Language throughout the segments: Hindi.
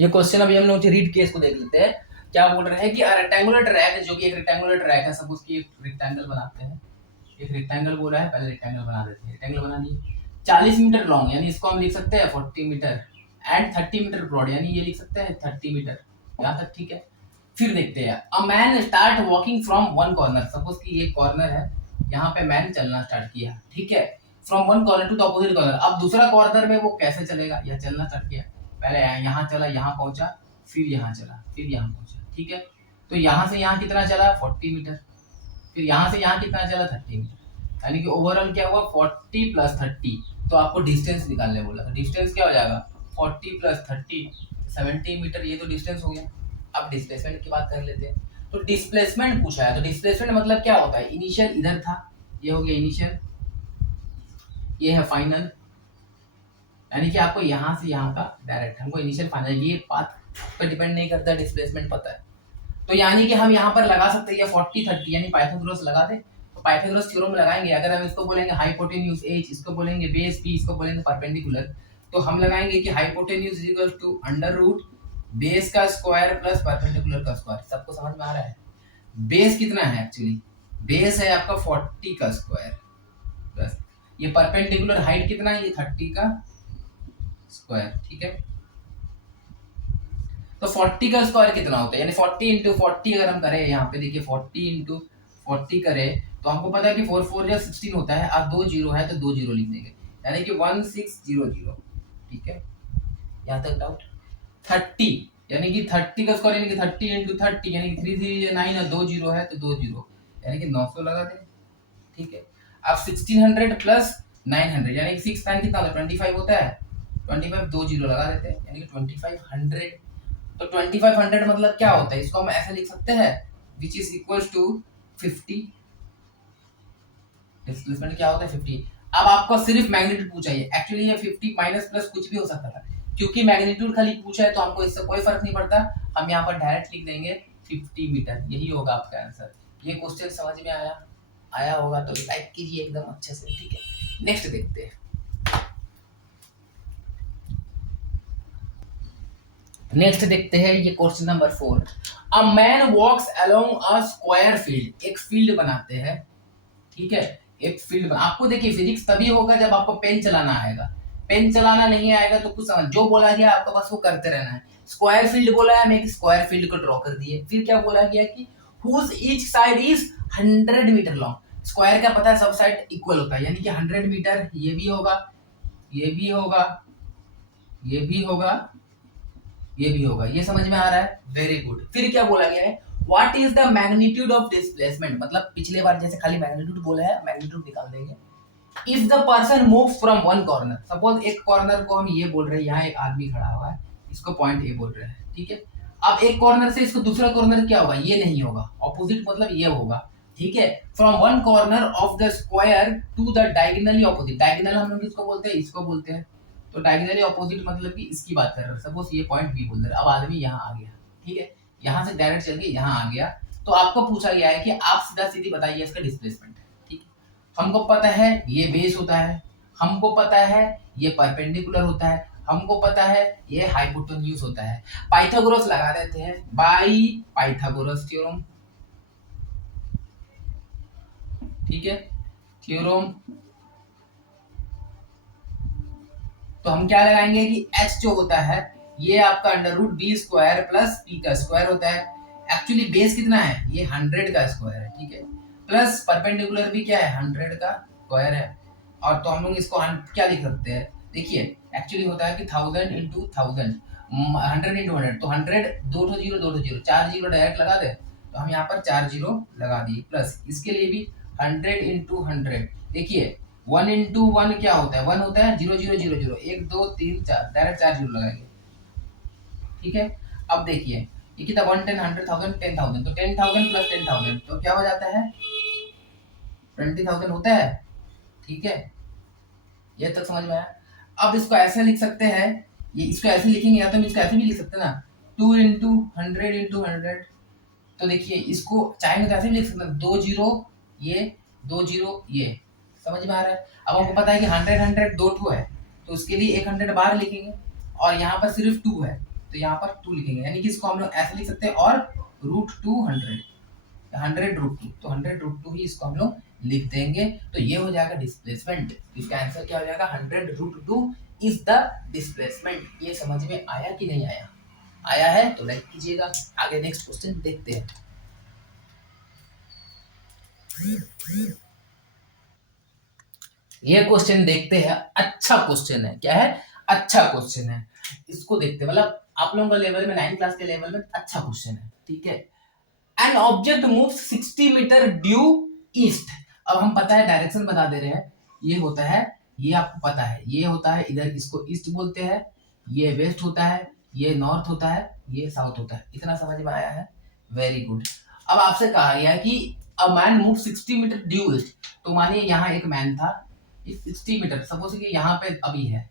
ये क्वेश्चन अभी हम लोग रीड केस को देख लेते हैं। क्या बोल रहे हैं कि रेक्टेंगुलर ट्रैक, जो कि एक रेक्टेंगुलर ट्रैक है, सपोज कि एक रेक्टेंगल बनाते हैं। एक रेक्टेंगल बोला है, पहले रेक्टेंगल बना देते हैं। रेक्टेंगल बना दिए 40 मीटर लॉन्ग, यानी इसको हम लिख सकते हैं 40 मीटर एंड 30 मीटर ब्रॉड, यानी ये लिख सकते हैं 30 मीटर। यहाँ तक ठीक है। फिर देखते हैं, a man start walking from one corner. Suppose कि ये कॉर्नर है, यहाँ पे मैन चलना स्टार्ट किया, ठीक है, from one corner to the opposite corner. अब दूसरा कॉर्नर में वो कैसे चलेगा, या चलना स्टार्ट किया, पहले यहाँ चला, यहाँ पहुंचा, फिर यहाँ चला, फिर यहाँ पहुंचा, ठीक है। तो यहाँ से यहाँ कितना चला, 40 मीटर। फिर यहाँ से यहाँ कितना चला, 30 मीटर। यानी कि ओवरऑल क्या हुआ, 40 प्लस 30। तो आपको डिस्टेंस निकालने बोला, तो डिस्टेंस क्या हो जाएगा, 40 प्लस 30 70 मीटर। ये तो डिस्टेंस हो गया। अब डिस्प्लेसमेंट की बात कर लेते हैं। तो डिस्प्लेसमेंट पूछा है, तो डिस्प्लेसमेंट मतलब क्या होता है, इनिशियल इधर था, ये हो गया इनिशियल, ये है फाइनल। यानी कि आपको यहाँ से यहाँ का डायरेक्ट, हमको इनिशियल फाइनल, ये पाथ पर डिपेंड नहीं करता, डिस्प्लेसमेंट पता है। तो यानी कि हम यहाँ पर लगा सकते हैं 40 30, यानी पाइथागोरस लगा दे। तो पाइथागोरस थ्योरम लगाएंगे। अगर हम इसको बोलेंगे हाइपोटेन्यूज एच, इसको बोलेंगे बेस पी, इसको बोलेंगे परपेंडिकुलर, तो हम लगाएंगे कि hypotenuse is equal to under root base का स्क्वायर प्लस परपेंडिकुलर का स्क्वायर। सबको समझ में आ रहा है। बेस कितना है, एक्चुअली बेस है आपका 40 का स्क्वायर प्लस ये परपेंडिकुलर हाइट कितना है, ये 30 का स्क्वायर, ठीक है। तो 40 का स्क्वायर कितना होता है, यानी 40 इंटू 40 अगर हम करें, यहाँ पे देखिए 40 इंटू 40 करें, तो हमको पता है कि 4 4 या 16 होता है। अब 2 जीरो है तो 2 जीरो लिख देंगे, यानी कि 1600, ठीक है। यहाँ तक डाउट। 30 यानी कि 30 का स्क्वायर, यानी कि 30 इंटू 30, यानी कि 3 3 9 है, 2 जीरो है तो 2 जीरो, यानी कि 900 लगा दें, ठीक है। अब 1600 प्लस 900, यानी कि 6 9 कितना होता है, 25 होता है। 25 2 जीरो लगा देते हैं, यानी कि 2500। तो 2500 मतलब क्या होता है, इसको हम ऐसे लिख सकते हैं, which is equal to 50। Displacement क्या होता है, 50। अब आपको सिर्फ मैग्नीट्यूड पूछा है, एक्चुअली ये 50 माइनस प्लस कुछ भी हो सकता था, क्योंकि मैग्नीट्यूड खाली पूछा है तो हमको इससे कोई फर्क नहीं पड़ता। हम यहाँ पर डायरेक्ट लिख देंगे 50 मीटर, यही होगा आपका आंसर। ये क्वेश्चन समझ में आया, आया होगा तो लाइक कीजिए एकदम अच्छे से, ठीक है। नेक्स्ट देखते हैं। नेक्स्ट देखते हैं, ये question number 4। A man walks along a square field. एक फील्ड बनाते हैं, ठीक है। एक फील्ड आपको देखिए, फिजिक्स तभी होगा जब आपको पेन चलाना आएगा। पेन चलाना नहीं आएगा तो कुछ समझ, जो बोला गया आपको बस वो करते रहना है। स्क्वायर फील्ड बोला है, मैं एक स्क्वायर फील्ड को ड्रॉ कर दिए। फिर क्या बोला गया कि whose each side is 100 metre long. Square का पता है सब साइड इक्वल होता है, यानी कि 100 मीटर, ये भी होगा, ये भी होगा, ये भी होगा, ये भी होगा। ये समझ में आ रहा है, वेरी गुड। फिर क्या बोला गया है, what is the magnitude of displacement. मतलब पिछले बार जैसे खाली मैग्नीट्यूड बोला है, मैग्नीट्यूड निकाल देंगे। If the person move from one corner, suppose एक कॉर्नर को हम ये बोल रहे हैं, यहाँ एक आदमी खड़ा हुआ है, इसको पॉइंट ए बोल रहे हैं, ठीक है। अब एक कॉर्नर से इसको दूसरा कॉर्नर क्या होगा, ये नहीं होगा, ऑपोजिट मतलब ये होगा, ठीक है। From one corner of the square to the diagonally opposite. Diagonal हम लोग इसको बोलते हैं, इसको बोलते हैं। तो डायगोनली ऑपोजिट मतलब कि इसकी बात कर रहे हैं। सपोज ये पॉइंट बी बोल रहे हैं, अब आदमी यहाँ आ गया, ठीक है, यहाँ से डायरेक्ट चल के यहाँ आ गया। तो आपको पूछा गया है कि आप सीधा सीधी बताइए इसका डिस्प्लेसमेंट, ठीक है। हमको पता है ये बेस होता है, हमको पता है ये परपेंडिकुलर होता है, हमको पता है ये हाइपोटेन्यूज होता है। पाइथागोरस लगा देते हैं, बाई पाइथागोरस थ्योरम, ठीक है, थ्योरम। तो हम क्या लगाएंगे कि h जो होता है ये आपका under root B square plus P का स्क्वायर होता है। एक्चुअली बेस कितना है, ये 100 का स्क्वायर है, ठीक है, प्लस परपेंडिकुलर भी क्या है, 100 का स्क्वायर है। और तो हम लोग इसको क्या लिख सकते हैं, देखिए एक्चुअली होता है कि 1000 इंटू 1000, 100 इंटू 100, तो 100 दो ठो जीरो, दो ठो जीरो, 4 जीरो डायरेक्ट लगा दे, तो हम यहाँ पर 4 जीरो लगा दिए, प्लस इसके लिए भी 100 इंटू 100। देखिए 1 इंटू 1 क्या होता है, 1 होता है, 0 0 0 0, 1 2 3 4, डायरेक्ट 4 जीरो लगाएंगे, ठीक है। अब देखिए ये कितना, 1 10 100 1000 10,000, तो 10,000 प्लस 10,000 तो क्या हो जाता है, 20,000 होता है, ठीक है। ये तक समझ में आया। अब इसको ऐसे लिख सकते हैं, ये इसको ऐसे लिखेंगे, या तो हम इसको ऐसे भी लिख सकते हैं ना, 2 इंटू 100 इंटू 100। तो देखिए इसको चाहेंगे तो ऐसे भी लिख सकते हैं, 2 जीरो ये, 2 जीरो ये, समझ में आ रहा है। अब हमको पता है कि 100 100 दो ठो है, तो उसके लिए 100 बाहर लिखेंगे, और यहाँ पर सिर्फ 2 है, तो यहाँ पर 2 लिखेंगे, यानी कि इसको हम लोग ऐसे लिख सकते हैं, और √2 100 √2, तो 100 √2 ही इसको हम लोग लिख देंगे। तो ये हो जाएगा डिस्प्लेसमेंट। इसका आंसर क्या हो जाएगा, 100 √2 इज द डिस्प्लेसमेंट। ये समझ में आया कि नहीं आया? आया है तो लाइक कीजिएगा। आगे नेक्स्ट क्वेश्चन देखते हैं। ये क्वेश्चन देखते हैं, अच्छा क्वेश्चन है। क्या है? अच्छा क्वेश्चन है। इसको देखते हैं, मतलब आप लोगों का लेवल में 9 क्लास के लेवल में अच्छा क्वेश्चन है, ठीक है। An object moves 60 metre due east. अब हम पता है डायरेक्शन बता दे रहे हैं, ये होता है, ये आपको पता है, ये होता है इधर, इसको ईस्ट बोलते हैं, ये वेस्ट होता है, ये नॉर्थ होता है, ये साउथ होता है। इतना समझ में आया है? Very good. अब आपसे कहा गया कि a man move 60 metre due east. तो मानिए यहाँ एक मैन था, 60 मीटर, सपोज कि यहाँ पे अभी है,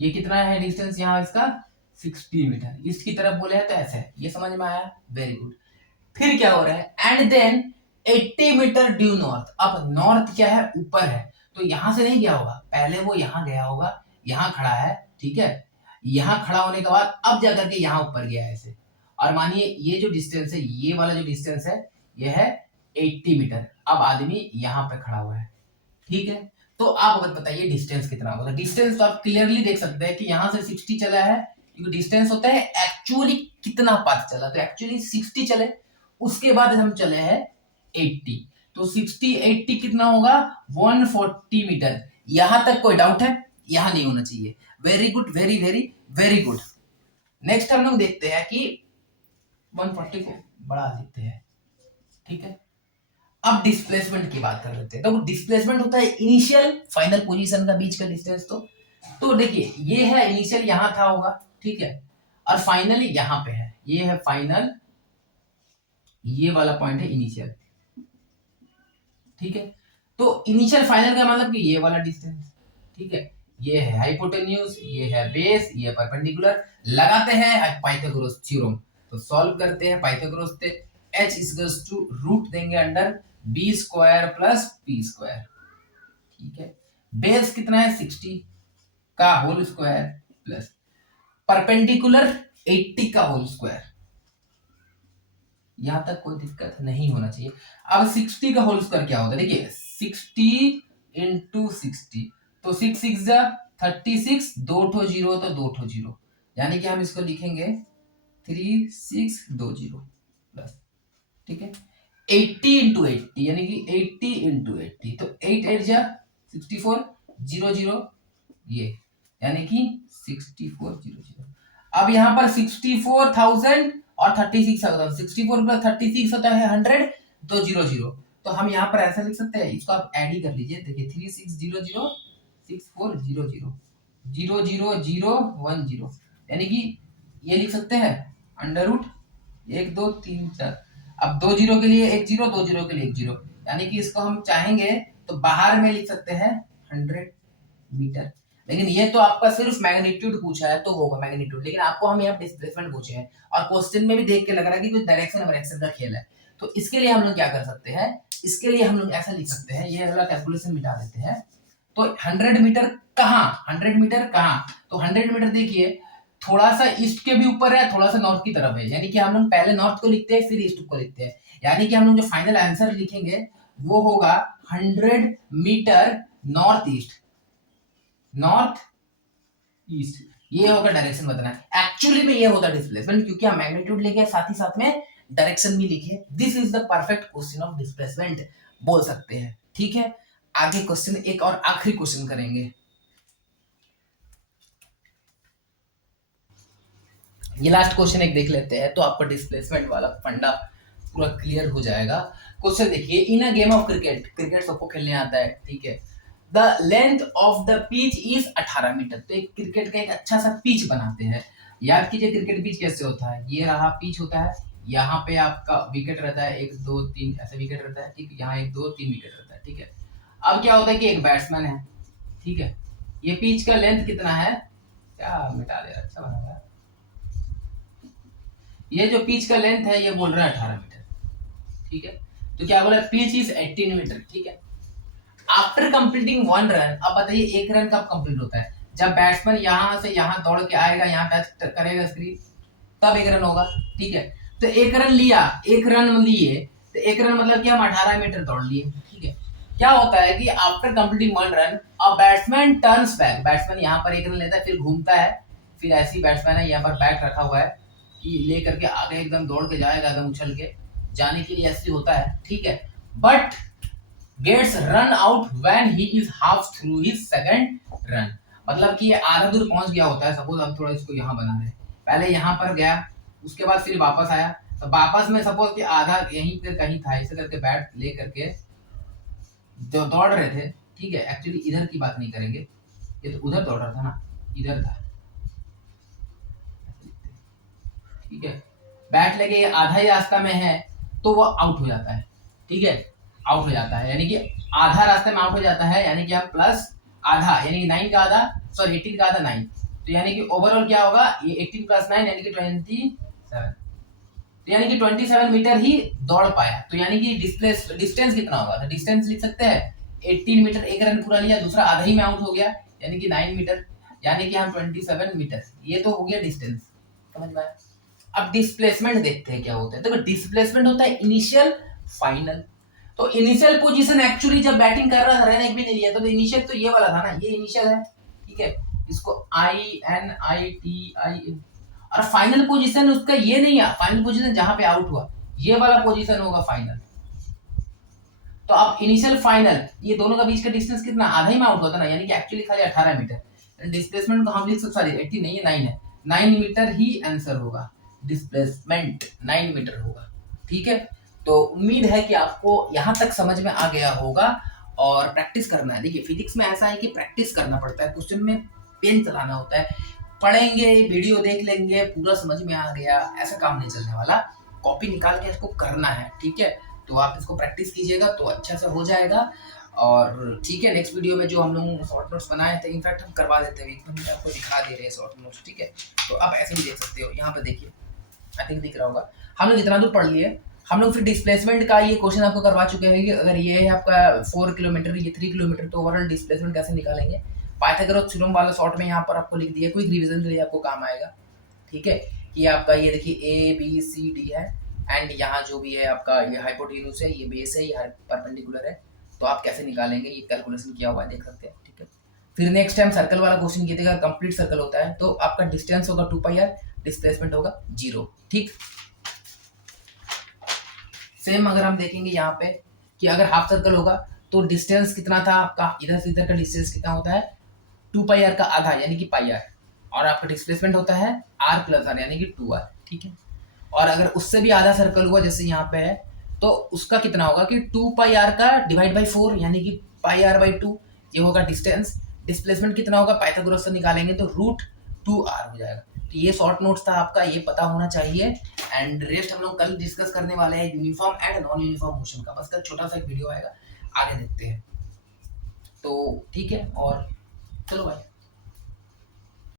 ये कितना है डिस्टेंस यहाँ इसका, 60 मीटर। ईस्ट की तरफ बोले हैं तो ऐसे है। ये समझ में आया? Very good. फिर क्या हो रहा है, and then 80 metre due north. अब नॉर्थ क्या है, ऊपर है, तो यहां से नहीं गया होगा, पहले वो यहां गया होगा, यहां खड़ा है, ठीक है। यहां खड़ा होने के बाद अब जाकर के यहां ऊपर गया है ऐसे। और मानिए ये जो डिस्टेंस है, ये वाला जो डिस्टेंस है, ये है 80 मीटर। अब आदमी यहां पे खड़ा हुआ है, ठीक है। तो आप अगर बताइए डिस्टेंस कितना होगा। डिस्टेंस तो आप क्लियरली देख सकते हैं कि यहां से 60 चला है, क्योंकि डिस्टेंस होता है एक्चुअली कितना पाथ चला, तो एक्चुअली 60 चले, उसके बाद हम चले हैं 80, तो 60 80 कितना होगा, 140 मीटर। यहां तक कोई डाउट है? यहां नहीं होना चाहिए। Very good, very very very good. Next हम लोग देखते हैं कि 140 को बढ़ा देते हैं, ठीक है। अब डिस्प्लेसमेंट की बात कर लेते हैं। तो डिस्प्लेसमेंट होता है इनिशियल फाइनल पोजीशन का बीच का डिस्टेंस। तो देखिए ये है इनिशियल, यहां था होगा, ठीक है, और फाइनली यहां पे है, ये है फाइनल, ये वाला पॉइंट है इनिशियल, ठीक है। तो इनिशियल फाइनल का मतलब कि ये वाला डिस्टेंस, ठीक है। ये है हाइपोटेन्यूज, ये है बेस, ये परपेंडिकुलर। लगाते हैं पाइथागोरस थ्योरम, तो सॉल्व करते हैं पाइथागोरस से। h इक्वल्स टू रूट देंगे under b square plus p square, ठीक है। बेस कितना है, 60 का होल स्क्वायर प्लस परपेंडिकुलर 80 का होल स्क्वायर। यहां तक कोई दिक्कत नहीं होना चाहिए। अब 60 का होल स्क्वायर क्या होता है, देखिए 60 इंटू 60, तो 6 6 जा 36, 2 ठो 0 तो 2 ठो 0, यानी कि हम इसको लिखेंगे 3620 प्लस, ठीक है। 80 इंटू 80 यानी कि 80 इंटू 80, तो 8 8 जा 64, 0 0 ये, यानी कि 6400। अब यहाँ पर 64,000 और 36,000, 64 प्लस 36 होता है 100, तो 0 0, तो हम यहाँ पर ऐसा लिख सकते हैं, इसको आप ऐड ही कर लीजिए। देखिए 3600 6400 0 0 0 1 0, यानी कि ये लिख सकते हैं अंडर रूट 1 2 3 4। अब 2 0 के लिए 1 0, 2 0 के लिए 1 0, यानी कि इसको हम चाहेंगे तो बाहर में लिख सकते हैं 100 मीटर। लेकिन ये तो आपका सिर्फ मैग्नीट्यूड पूछा है तो होगा मैग्नीट्यूड, लेकिन आपको हम यहाँ डिस्प्लेसमेंट पूछे हैं, और क्वेश्चन में भी देख के लग रहा है कि कुछ डायरेक्शन वायरेक्शन का खेल है। तो इसके लिए हम लोग क्या कर सकते हैं, इसके लिए हम लोग ऐसा लिख सकते हैं, ये वाला कैलकुलेशन मिटा देते हैं। तो 100 मीटर कहाँ, 100 मीटर कहाँ, तो 100 मीटर देखिए थोड़ा सा ईस्ट के भी ऊपर है, थोड़ा सा नॉर्थ की तरफ है, यानी कि हम लोग पहले नॉर्थ को लिखते हैं फिर ईस्ट को लिखते हैं, यानी कि हम लोग जो फाइनल आंसर लिखेंगे वो होगा 100 metre north east, north east, ये होगा डायरेक्शन बताना है। एक्चुअली में ये होता है डिस्प्लेसमेंट, क्योंकि हम मैग्नीट्यूड लेके साथ ही साथ में डायरेक्शन भी लिखे। This is the perfect question of displacement बोल सकते हैं, ठीक है। आगे क्वेश्चन एक और आखिरी क्वेश्चन करेंगे। ये लास्ट क्वेश्चन एक देख लेते हैं, तो आपका डिस्प्लेसमेंट वाला फंडा पूरा क्लियर हो जाएगा। क्वेश्चन देखिए, in a game of cricket, cricket सबको खेलने आता है, ठीक है, the length of the pitch is 18 metre. तो एक क्रिकेट का एक अच्छा सा पिच बनाते हैं। याद कीजिए क्रिकेट पिच कैसे होता है, ये रहा पिच होता है, यहाँ पे आपका विकेट रहता है 1 2 3 ऐसे विकेट रहता है, ठीक है, यहाँ 1 2 3 विकेट रहता है, ठीक है। अब क्या होता है कि एक बैट्समैन है, ठीक है, ये पिच का लेंथ कितना है, क्या मिटा दे, अच्छा बना है, ये जो पिच का लेंथ है ये बोल रहा है 18 मीटर, ठीक है। तो क्या बोला, पिच इज 18 मीटर, ठीक है। आफ्टर कंप्लीटिंग 1 रन, अब बताइए एक रन कब कंप्लीट होता है, जब बैट्समैन यहाँ से यहाँ दौड़ के आएगा, यहाँ टच करेगा स्क्रीन, तब 1 रन होगा। ठीक है, तो 1 रन लिया, 1 रन लिए, तो 1 रन मतलब क्या, हम 18 मीटर दौड़ लिए। ठीक है, क्या होता है कि after completing 1 run a batsman turns back, batsman यहाँ पर 1 रन लेता है, फिर घूमता है, फिर ऐसी बैट्समैन है यहाँ पर बैट रखा हुआ है कि ले करके आगे एकदम दौड़ के जाएगा, एकदम उछल के जाने के लिए ऐसी होता है। ठीक है, but gets run out when he is half through his second run, मतलब कि ये आधा दूर पहुंच गया होता है। सपोज हम थोड़ा इसको यहाँ बना रहे हैं, पहले यहाँ पर गया, उसके बाद फिर वापस आया, तो वापस में सपोज कि आधा यहीं पे कहीं था, ऐसे करके बैट ले करके जो दौड़ रहे थे। ठीक है, एक्चुअली इधर की बात नहीं करेंगे, ये तो उधर दौड़ रहा था ना, इधर था। ठीक है, बैट लेके आधा ही रास्ता में है, तो वो आउट हो जाता है। ठीक है, आउट हो जाता है, यानी कि आधा रास्ते में आउट हो जाता है, यानी कि आप प्लस आधा, यानी कि 9 का आधा, सॉरी 18 का आधा 9, तो यानी कि ओवरऑल क्या होगा, ये 18 प्लस 9 यानी कि 27, तो यानी कि 27 मीटर ही दौड़ पाया। तो यानी कि डिस्टेंस कितना होगा, तो डिस्टेंस लिख सकते हैं 18 मीटर, 1 रन पूरा लिया, दूसरा आधा ही में आउट हो गया, यानी कि 9 मीटर, यानी कि हम 27 मीटर, ये तो हो गया डिस्टेंस। समझ में आया? अब डिस्प्लेसमेंट देखते हैं क्या होता है। देखो डिस्प्लेसमेंट होता है इनिशियल, फाइनल। तो इनिशियल पोजीशन एक्चुअली जब बैटिंग कर रहा था, रन एक भी नहीं लिया, तो इनिशियल तो ये वाला था ना, ये इनिशियल है। ठीक है, इसको INITI, और फाइनल पोजीशन उसका ये नहीं है, फाइनल पोजीशन जहां पे आउट हुआ, ये वाला पोजीशन होगा फाइनल। तो अब इनिशियल फाइनल, ये दोनों का बीच का डिस्टेंस कितना, आधा ही में आउट होता ना, यानी कि एक्चुअली खाली 18 मीटर। डिस्प्लेसमेंट को हम लिख सकते, सॉरी 18 नहीं है, 9 है, 9 मीटर ही आंसर होगा, डिस्प्लेसमेंट 9 मीटर होगा। ठीक है, तो उम्मीद है कि आपको यहाँ तक समझ में आ गया होगा, और प्रैक्टिस करना है। देखिए फिजिक्स में ऐसा है कि प्रैक्टिस करना पड़ता है, क्वेश्चन में पेन चलाना होता है, पढ़ेंगे वीडियो देख लेंगे पूरा समझ में आ गया, ऐसा काम नहीं चलने वाला, कॉपी निकाल के इसको करना है। ठीक है, तो आप इसको प्रैक्टिस कीजिएगा तो अच्छा से हो जाएगा। और ठीक है, नेक्स्ट वीडियो में जो हम लोग शॉर्ट नोट्स बनाए थे, इनफैक्ट हम करवा देते हैं, एक आपको दिखा दे रहे हैं शॉर्ट नोट्स। ठीक है, तो आप ऐसे भी देख सकते हो, यहाँ पर देखिए, आई थिंक दिख रहा होगा। हम लोग इतना दूर पढ़ लिए, हम लोग फिर डिस्प्लेसमेंट का ये क्वेश्चन आपको करवा चुके हैं कि अगर ये है आपका 4 किलोमीटर, ये 3 किलोमीटर, तो ओवरऑल डिस्प्लेसमेंट कैसे निकालेंगे। पाइथागोरस थ्योरम वाला शॉर्ट में यहाँ पर आपको लिख दिया, क्विक रिवीजन के लिए आपको काम आएगा। ठीक है, कि आपका ये देखिए ABCD है, एंड यहाँ जो भी है आपका ये हाइपोटेन्यूज है, ये बेस है, ये परपेंडिकुलर है, तो आप कैसे निकालेंगे, ये कैलकुलेशन किया हुआ है, देख सकते हैं। ठीक है, फिर नेक्स्ट टाइम सर्कल वाला क्वेश्चन किए थे, अगर कंप्लीट सर्कल होता है तो आपका डिस्टेंस होगा 2πr, डिस्प्लेसमेंट होगा 0। ठीक, सेम अगर हम देखेंगे यहाँ पे कि अगर हाफ सर्कल होगा तो डिस्टेंस कितना था आपका, इधर से इधर का डिस्टेंस कितना होता है, 2πr का आधा यानी कि πr, और आपका डिस्प्लेसमेंट होता है r प्लस r यानी कि 2r। ठीक है, और अगर उससे भी आधा सर्कल हुआ जैसे यहाँ पे है, तो उसका कितना होगा कि 2πr का डिवाइड बाई 4 यानी कि πr/2, ये होगा डिस्टेंस। डिस्प्लेसमेंट कितना होगा, पाइथागोरस से निकालेंगे तो √2r हो जाएगा। तो ये शॉर्ट नोट्स था आपका, ये पता होना चाहिए। एंड रेस्ट हम लोग कल डिस्कस करने वाले हैं uniform and non uniform motion का, बस कल छोटा सा एक वीडियो आएगा, आगे देखते हैं। तो ठीक है, और चलो भाई।